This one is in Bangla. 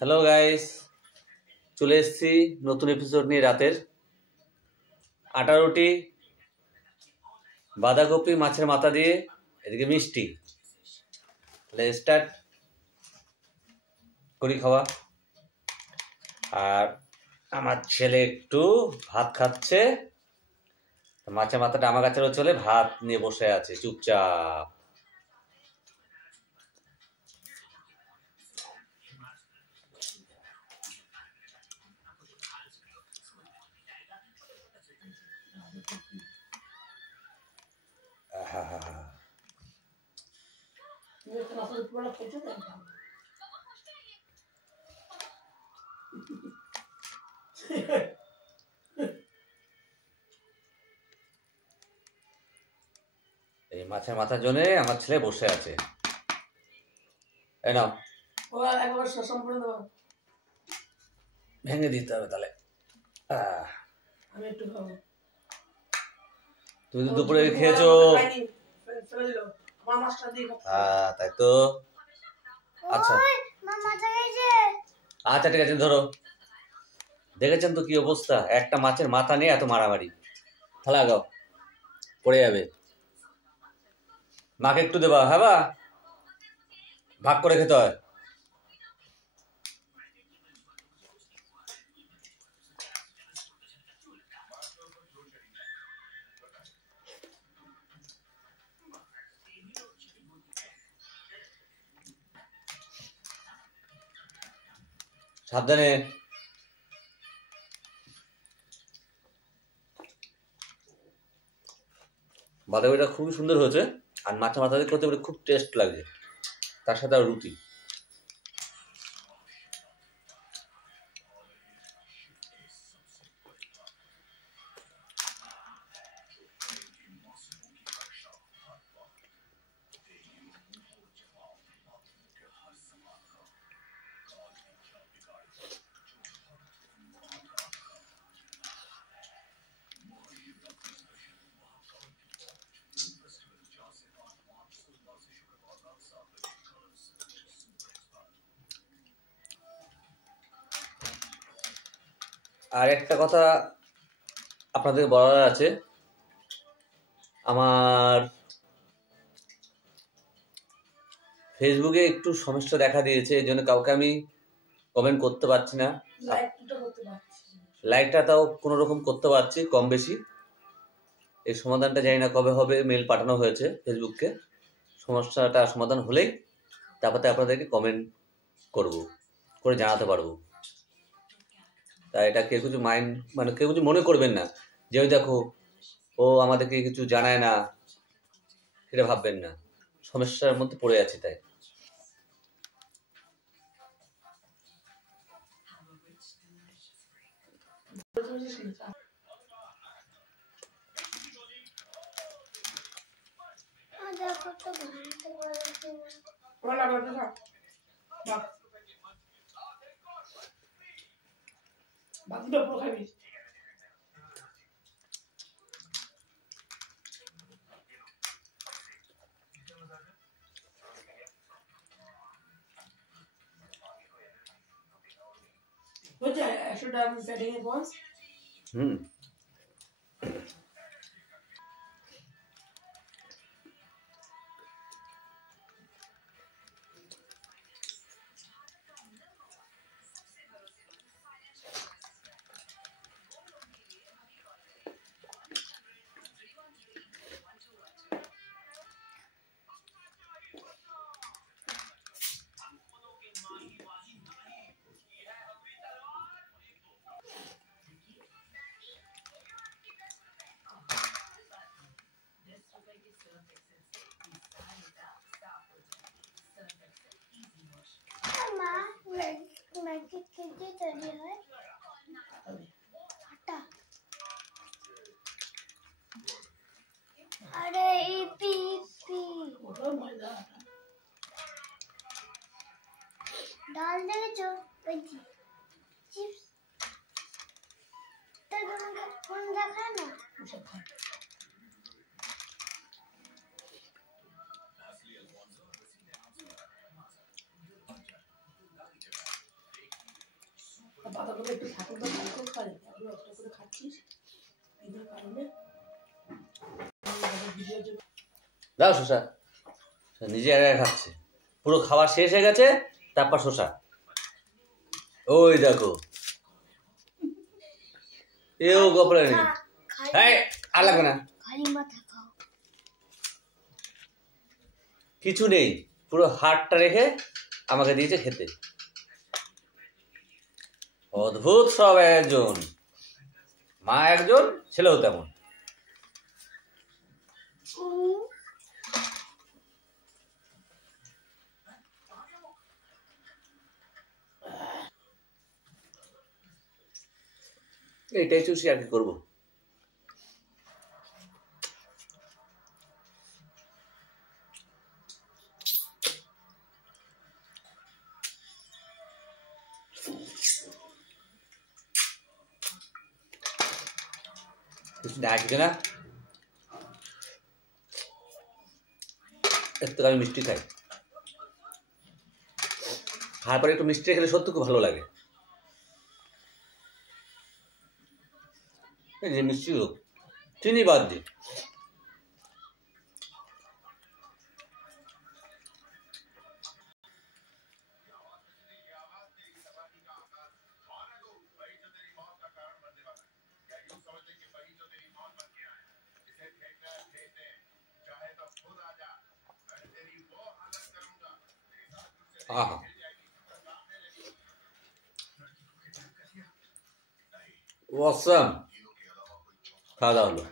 হ্যালো গাইস, চলে এসেছি নতুন এপিসোড নিয়ে। রাতের আটা রুটি, বাঁধাকপি, মাছের মাথা দিয়ে, এদিকে মিষ্টি। তাহলে স্টার্ট করি খাওয়া। আর আমার ছেলে একটু ভাত খাচ্ছে। মাছের মাথাটা আমার কাছেও চলে, ভাত নিয়ে বসে আছে চুপচাপ। এই মাছের মাথার জন্য আমার ছেলে বসে আছে। এই নাও, ভেঙে দিতে হবে তাহলে। তুমি তো দুপুরে খেয়েছো। তাই তো। আচ্ছা আচ্ছা, ঠিক আছে, ধরো। দেখেছেন তো কি অবস্থা, একটা মাছের মাথা নিয়ে এত মারামারি। থালা গাও, পড়ে যাবে। মাকে একটু দেবা, হ্যাঁ বা ভাগ করে খেতে হয়। সাবধানে। বাঁধাকপিটা খুবই সুন্দর হয়েছে, আর মাছের মাথা দিয়ে করতে পারে, খুব টেস্ট লাগে। তার সাথে আর রুটি। আর একটা কথা আপনাদের বলার আছে। আমার ফেসবুকে একটু সমস্যা দেখা দিয়েছে, এই জন্য কাউকে আমি কমেন্ট করতে পারছি না। লাইকটা তাও কোনো রকম করতে পারছি, কম বেশি। এই সমাধানটা জানি না কবে হবে। মেল পাঠানো হয়েছে ফেসবুককে। সমস্যাটা সমাধান হলেই তারপরে আপনাদেরকে কমেন্ট করে জানাতে পারবো। তাই এটা কেউ কিছু কেউ কিছু মনে করবেন না যে ওই দেখো ও আমাদেরকে কিছু জানায় না, সেটা ভাববেন না। সমস্যার মধ্যে পড়ে আছি তাই। হুম। डाल देंगे जो चिप्स तो तुमने फोन रखा ना বাঁধাকপি একটু ঠাকুর বা ঠাকুর পারে এখন একটা করে খাচ্ছিস ঈদের কারণে ভিডিওর জন্য দাও শসা, নিজে একা খাচ্ছে, পুরো খাবার শেষ হয়ে গেছে, তারপর শসা। ওই দেখো, এও গপড়ে নেই। হ্যাঁ, আর লাগবে না, খালি মাথা খাও। কিছু নেই, পুরো হাড়টা রেখে আমাকে দিয়েছে খেতে। অদ্ভুত সব একজন, মা একজন, ছেলেও তেমন। এইটাই চুষি, আর কি করবো। কিছু ডাকি না, এর থেকে আমি মিষ্টি খাই। খাওয়ার পরে একটু মিষ্টি খেলে সত্যি খুব ভালো লাগে। এই যে মিষ্টি হোক, চিনি বাদ দিই। আহা, অসাম খাওয়া দাওয়া হলো।